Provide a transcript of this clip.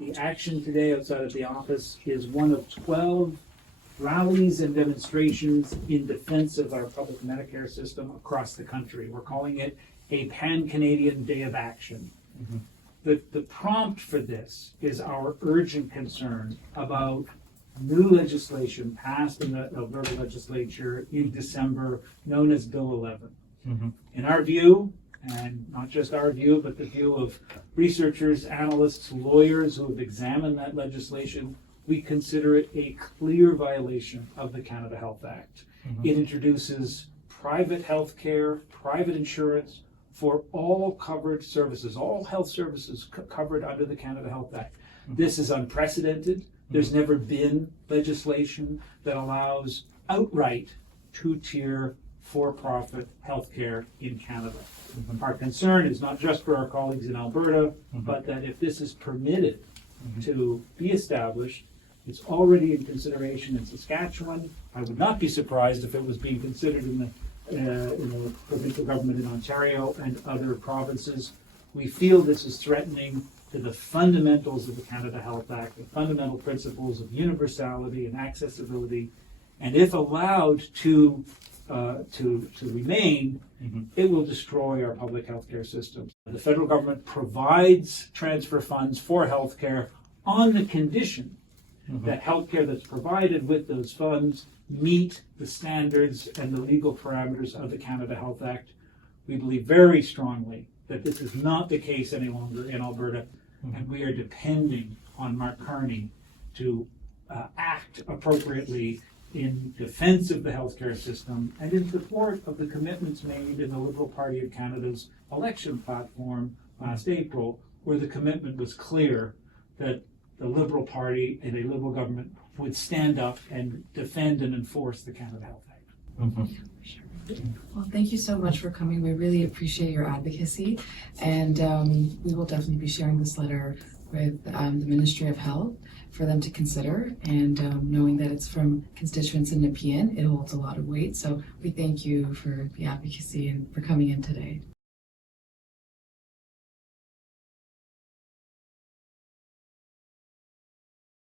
The action today outside of the office is one of 12 rallies and demonstrations in defense of our public Medicare system across the country. We're calling it a Pan-Canadian Day of Action. Mhm. The prompt for this is our urgent concern about new legislation passed in the Alberta legislature in December, known as Bill 11. Mhm. In our view, and not just our view, but the view of researchers, analysts, lawyers who have examined that legislation, we consider it a clear violation of the Canada Health Act. Mhm. It introduces private health care, private insurance for all covered services, all health services covered under the Canada Health Act. This is unprecedented. There's never been legislation that allows outright two-tier for-profit healthcare in Canada. Mhm. Our concern is not just for our colleagues in Alberta, Mhm. but that if this is permitted Mhm. to be established, it's already in consideration in Saskatchewan. I would not be surprised if it was being considered in the provincial government in Ontario and other provinces. We feel this is threatening to the fundamentals of the Canada Health Act, the fundamental principles of universality and accessibility, and if allowed to remain, Mhm. it will destroy our public healthcare system. The federal government provides transfer funds for healthcare on the condition Mhm. that healthcare that's provided with those funds meet the standards and the legal parameters of the Canada Health Act. We believe very strongly that this is not the case any longer in Alberta, and we are depending on Mark Carney to act appropriately in defense of the healthcare system and in support of the commitments made in the Liberal Party of Canada's election platform last April, where the commitment was clear that the Liberal Party and a Liberal government would stand up and defend and enforce the Canada Health Act. Mhm. Well, thank you so much for coming. We really appreciate your advocacy, and we will definitely be sharing this letter with the Ministry of Health for them to consider. And knowing that it's from constituents in Nepean, it holds a lot of weight. So we thank you for the advocacy and for coming in today.